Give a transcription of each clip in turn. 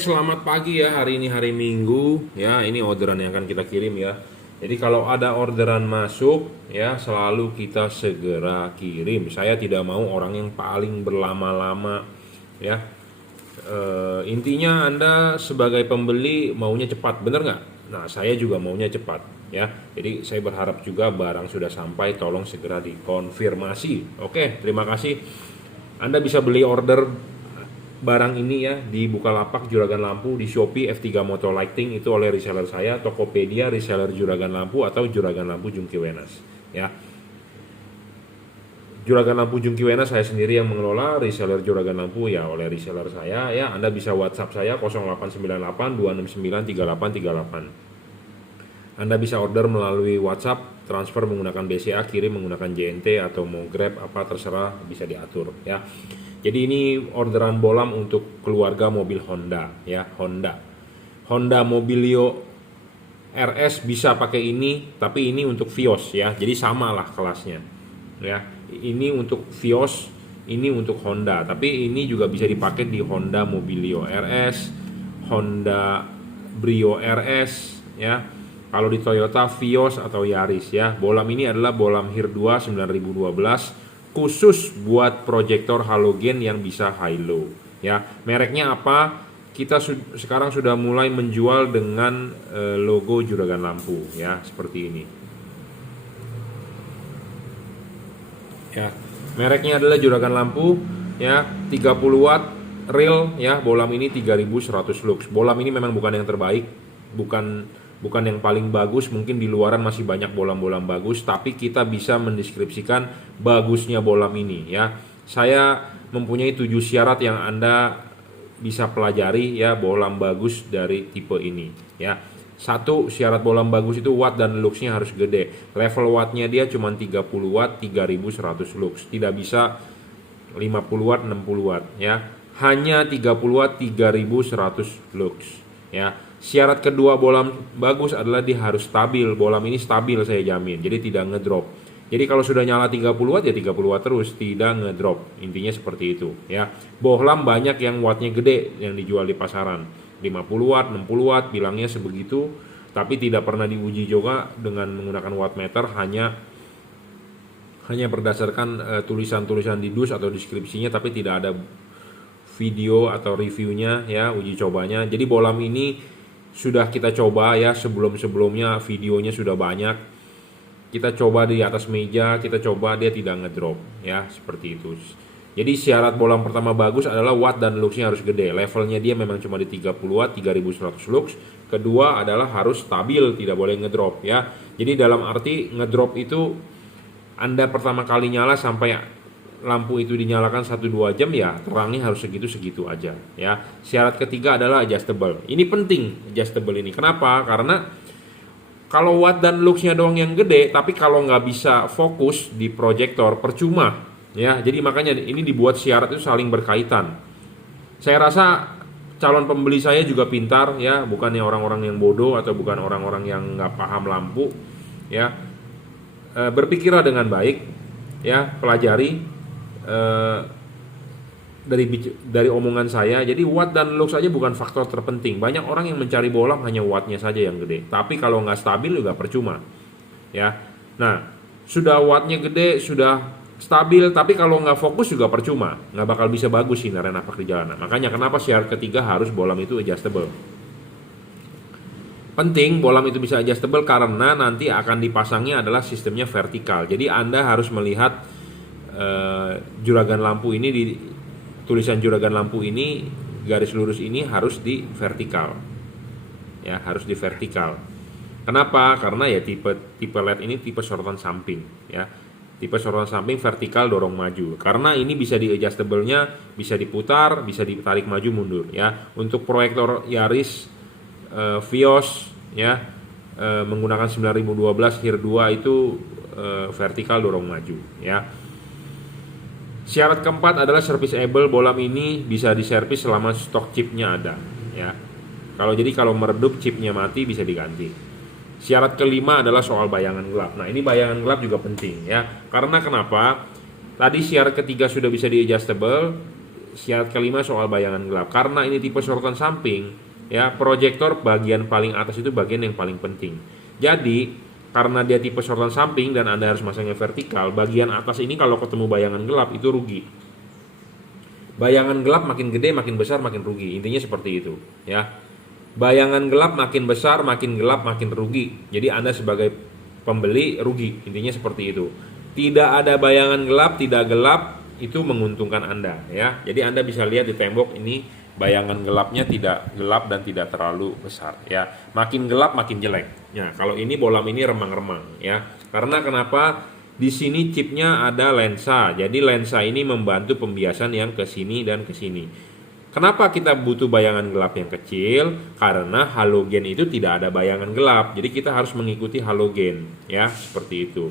Selamat pagi ya, hari ini hari Minggu ya, ini orderan yang akan kita kirim ya. Jadi kalau ada orderan masuk ya, selalu kita segera kirim. Saya tidak mau orang yang paling berlama-lama ya. Intinya Anda sebagai pembeli maunya cepat, bener nggak? Nah, saya juga maunya cepat ya. Jadi saya berharap juga barang sudah sampai, tolong segera dikonfirmasi. Oke, terima kasih. Anda bisa beli order barang ini ya di Bukalapak Juragan Lampu, di Shopee F3 Moto Lighting itu oleh reseller saya, Tokopedia reseller Juragan Lampu, atau Juragan Lampu Jungki Wenas ya. Juragan Lampu Jungki Wenas saya sendiri yang mengelola, reseller Juragan Lampu ya oleh reseller saya ya. Anda bisa WhatsApp saya 0898 269 3838. Anda bisa order melalui WhatsApp, transfer menggunakan BCA, kirim menggunakan JNT atau mau Grab, apa terserah, bisa diatur ya. Jadi ini orderan bolam untuk keluarga mobil Honda ya, Honda Mobilio RS bisa pakai ini, tapi ini untuk Vios ya. Jadi samalah kelasnya. Ya. Ini untuk Vios, ini untuk Honda, tapi ini juga bisa dipakai di Honda Mobilio RS, Honda Brio RS ya. Kalau di Toyota Vios atau Yaris ya. Bolam ini adalah bolam HIR 2 9012 khusus buat proyektor halogen yang bisa high low ya. Mereknya apa? Kita sekarang sudah mulai menjual dengan logo Juragan Lampu ya, seperti ini ya. Mereknya adalah Juragan Lampu ya, 30 watt real ya. Bolam ini 3100 lux. Bolam ini memang bukan yang terbaik, bukan yang paling bagus, mungkin di luaran masih banyak bolam-bolam bagus, tapi kita bisa mendeskripsikan bagusnya bolam ini ya. Saya mempunyai 7 syarat yang Anda bisa pelajari ya, bolam bagus dari tipe ini ya. Satu syarat bolam bagus itu watt dan luxnya harus gede. Level wattnya dia cuma 30 watt 3100 lux, tidak bisa 50 watt 60 watt ya. Hanya 30 watt 3100 lux ya. Syarat kedua bolam bagus adalah dia harus stabil. Bolam ini stabil saya jamin, jadi tidak ngedrop. Jadi kalau sudah nyala 30 watt ya 30 watt terus, tidak ngedrop. Intinya seperti itu ya. Bohlam banyak yang wattnya gede yang dijual di pasaran, 50 watt 60 watt bilangnya sebegitu, tapi tidak pernah diuji juga dengan menggunakan wattmeter, hanya berdasarkan tulisan-tulisan di dus atau deskripsinya, tapi tidak ada video atau reviewnya ya, uji cobanya. Jadi bolam ini sudah kita coba ya, sebelumnya videonya sudah banyak. Kita coba di atas meja, kita coba, dia tidak ngedrop ya, seperti itu. Jadi syarat bolam pertama bagus adalah watt dan luxnya harus gede. Levelnya dia memang cuma di 30 watt 3100 lux. Kedua adalah harus stabil, tidak boleh ngedrop ya. Jadi dalam arti ngedrop itu Anda pertama kali nyala sampai lampu itu dinyalakan 1-2 jam ya, terangnya harus segitu-segitu aja ya. Syarat ketiga adalah adjustable. Ini penting, adjustable ini. Kenapa? Karena kalau watt dan luxnya doang yang gede, tapi kalau nggak bisa fokus di proyektor, percuma ya. Jadi makanya ini dibuat syarat itu saling berkaitan. Saya rasa calon pembeli saya juga pintar ya, bukannya orang-orang yang bodoh atau bukan orang-orang yang nggak paham lampu ya. Berpikirlah dengan baik ya, pelajari dari omongan saya. Jadi watt dan lux saja bukan faktor terpenting. Banyak orang yang mencari bolam hanya wattnya saja yang gede, tapi kalau nggak stabil juga percuma ya. Nah, sudah wattnya gede, sudah stabil, tapi kalau nggak fokus juga percuma, nggak bakal bisa bagus sinaran apa di jalanan. Makanya kenapa syarat ketiga harus bolam itu adjustable. Penting bolam itu bisa adjustable karena nanti akan dipasangnya adalah sistemnya vertikal. Jadi Anda harus melihat juragan lampu ini, di tulisan juragan lampu ini, garis lurus ini harus di vertikal ya, harus di vertikal. Kenapa? Karena ya tipe LED ini tipe sorotan samping ya. Tipe sorotan samping vertikal dorong maju. Karena ini bisa di adjustable-nya, bisa diputar, bisa ditarik maju mundur ya. Untuk proyektor Yaris Vios ya, menggunakan 9012 HIR 2 itu vertikal dorong maju ya. Syarat keempat adalah serviceable. Bolam ini bisa diservis selama stok chipnya ada ya. Kalau meredup chipnya mati bisa diganti. Syarat kelima adalah soal bayangan gelap. Nah, ini bayangan gelap juga penting ya. Karena kenapa? Tadi syarat ketiga sudah bisa di adjustable, Syarat kelima soal bayangan gelap. Karena ini tipe sorotan samping, ya, proyektor bagian paling atas itu bagian yang paling penting. Jadi, karena dia tipe sorotan samping dan Anda harus masangnya vertikal, bagian atas ini kalau ketemu bayangan gelap itu rugi. Bayangan gelap makin gede, makin besar, makin rugi. Intinya seperti itu, ya. Bayangan gelap makin besar, makin gelap, makin rugi. Jadi Anda sebagai pembeli rugi. Intinya seperti itu. Tidak ada bayangan gelap, tidak gelap, itu menguntungkan Anda, ya. Jadi Anda bisa lihat di tembok ini bayangan gelapnya tidak gelap dan tidak terlalu besar, ya. Makin gelap makin jelek. Ya, kalau ini bolam ini remang-remang, ya. Karena kenapa? Di sini chipnya ada lensa. Jadi lensa ini membantu pembiasan yang ke sini dan ke sini. Kenapa kita butuh bayangan gelap yang kecil? Karena halogen itu tidak ada bayangan gelap. Jadi kita harus mengikuti halogen, ya, seperti itu.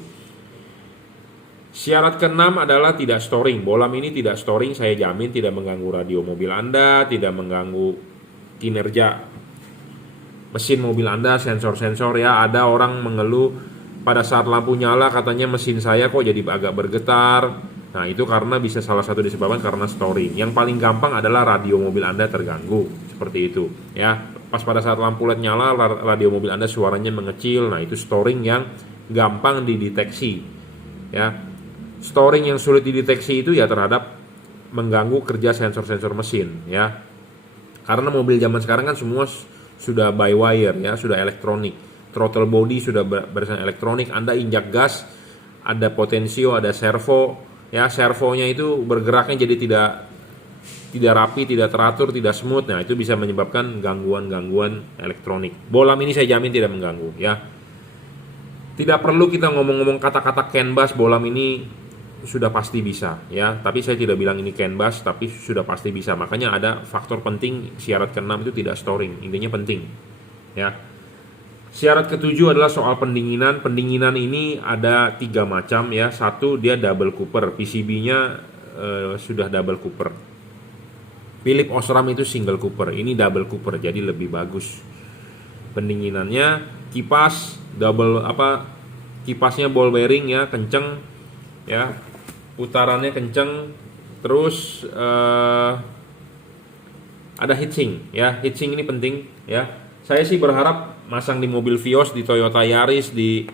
Syarat keenam adalah tidak storing. Bolam ini tidak storing, saya jamin tidak mengganggu radio mobil Anda, tidak mengganggu kinerja mesin mobil Anda, sensor-sensor, ya. Ada orang mengeluh pada saat lampu nyala katanya mesin saya kok jadi agak bergetar. Nah, itu karena bisa salah satu disebabkan karena storing. Yang paling gampang adalah radio mobil Anda terganggu, seperti itu, ya. Pas pada saat lampu LED nyala, radio mobil Anda suaranya mengecil. Nah, itu storing yang gampang dideteksi, ya. Storing yang sulit dideteksi itu ya terhadap mengganggu kerja sensor-sensor mesin, ya. Karena mobil zaman sekarang kan semua sudah by wire, ya, sudah elektronik. Throttle body sudah barisan elektronik. Anda injak gas, ada potensio, ada servo, ya. Servonya itu bergeraknya jadi tidak rapi, tidak teratur, tidak smooth. Nah, itu bisa menyebabkan gangguan-gangguan elektronik. Bolam ini saya jamin tidak mengganggu, ya. Tidak perlu kita ngomong-ngomong kata-kata CAN bus, bolam ini sudah pasti bisa, ya. Tapi saya tidak bilang ini CAN bus, tapi sudah pasti bisa. Makanya ada faktor penting syarat ke-6 itu tidak storing. Intinya penting, ya. Syarat ke-7 adalah soal pendinginan. Pendinginan ini ada 3 macam, ya. Satu, dia double cooper. PCB-nya sudah double cooper. Philip Osram itu single cooper. Ini double cooper, jadi lebih bagus pendinginannya. Kipas kipasnya ball bearing, ya, kenceng, ya, putarannya kenceng. Terus ada heatsink, ya. Heatsink ini penting, ya. Saya sih berharap masang di mobil Vios, di Toyota Yaris, di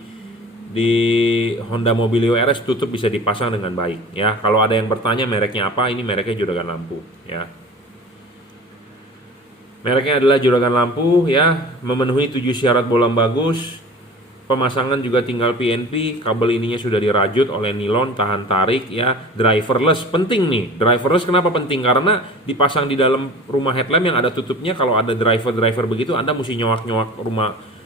Honda Mobilio RS tutup bisa dipasang dengan baik, ya. Kalau ada yang bertanya mereknya apa, ini mereknya juragan lampu, ya. Mereknya adalah juragan lampu, ya. Memenuhi 7 syarat bolam bagus. Pemasangan juga tinggal PNP, kabel ininya sudah dirajut oleh nilon, tahan tarik, ya. Driverless, penting nih. Driverless kenapa penting? Karena dipasang di dalam rumah headlamp yang ada tutupnya. Kalau ada driver begitu, Anda mesti nyowak-nyowak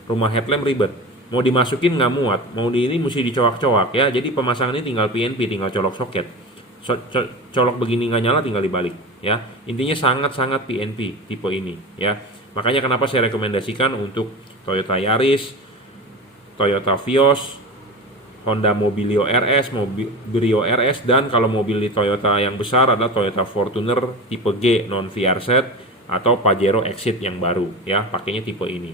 rumah headlamp, ribet. Mau dimasukin nggak muat, mau di ini mesti dicowak-cowak, ya. Jadi pemasangan ini tinggal PNP, tinggal colok soket. Colok begini nggak nyala, tinggal dibalik, ya. Intinya sangat-sangat PNP tipe ini, ya. Makanya kenapa saya rekomendasikan untuk Toyota Yaris, Toyota Vios, Honda Mobilio RS, Brio RS, dan kalau mobil di Toyota yang besar adalah Toyota Fortuner tipe G non VRZ atau Pajero Exit yang baru, ya, pakainya tipe ini.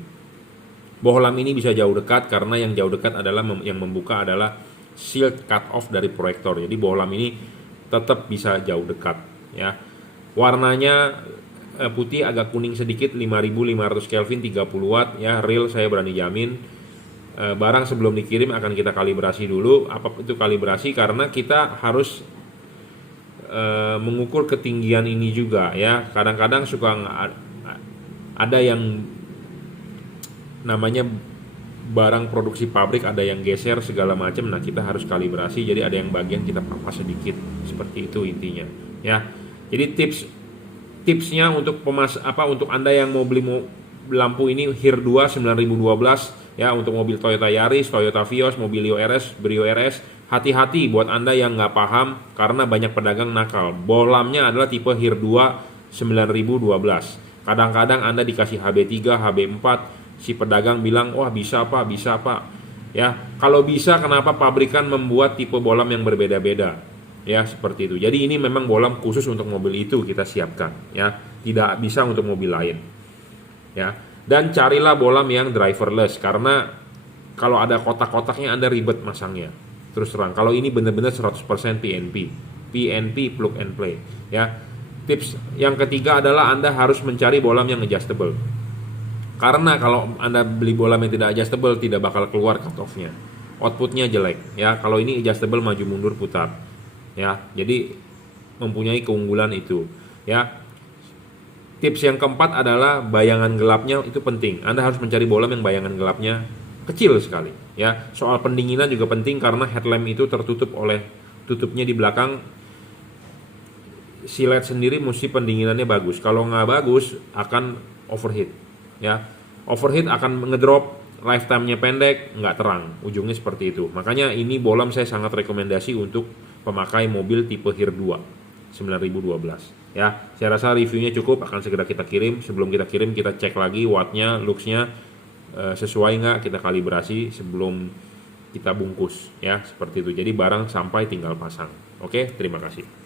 Bohlam ini bisa jauh dekat karena yang jauh dekat adalah yang membuka adalah shield cut off dari proyektor. Jadi bohlam ini tetap bisa jauh dekat, ya. Warnanya putih agak kuning sedikit, 5500 Kelvin, 30 watt, ya. Real, saya berani jamin. Barang sebelum dikirim akan kita kalibrasi dulu. Apa itu kalibrasi? Karena kita harus mengukur ketinggian ini juga, ya. Kadang-kadang suka ada yang namanya barang produksi pabrik, ada yang geser segala macam. Nah, kita harus kalibrasi. Jadi ada yang bagian kita pampas sedikit, seperti itu intinya, ya. Jadi tipsnya untuk untuk Anda yang mau beli lampu ini HIR 2 9012, ya, untuk mobil Toyota Yaris, Toyota Vios, Mobilio RS, Brio RS. Hati-hati buat Anda yang nggak paham karena banyak pedagang nakal. Bolamnya adalah tipe HIR 2 9012. Kadang-kadang Anda dikasih HB3, HB4, si pedagang bilang, "Wah, bisa Pak, bisa Pak." Ya, kalau bisa kenapa pabrikan membuat tipe bolam yang berbeda-beda? Ya, seperti itu. Jadi ini memang bolam khusus untuk mobil itu kita siapkan, ya. Tidak bisa untuk mobil lain. Ya, dan carilah bolam yang driverless karena kalau ada kotak-kotaknya Anda ribet masangnya. Terus terang, kalau ini benar-benar 100% PNP plug and play, ya. Tips yang ketiga adalah Anda harus mencari bolam yang adjustable. Karena kalau Anda beli bolam yang tidak adjustable, tidak bakal keluar cut off-nya. Outputnya jelek ya. Kalau ini adjustable, maju mundur putar. Ya, jadi mempunyai keunggulan itu ya. Tips yang keempat adalah bayangan gelapnya itu penting. Anda harus mencari bolam yang bayangan gelapnya kecil sekali ya. Soal pendinginan juga penting karena headlamp itu tertutup oleh tutupnya di belakang. Si LED sendiri mesti pendinginannya bagus. Kalau nggak bagus akan overheat ya. Overheat akan ngedrop, lifetime-nya pendek, nggak terang. Ujungnya seperti itu. Makanya ini bolam saya sangat rekomendasi untuk pemakai mobil tipe HIR 2 9012 ya. Saya rasa reviewnya cukup, akan segera kita kirim. Sebelum kita kirim kita cek lagi wattnya, luxnya sesuai nggak, kita kalibrasi sebelum kita bungkus ya, seperti itu. Jadi barang sampai tinggal pasang. Oke, terima kasih.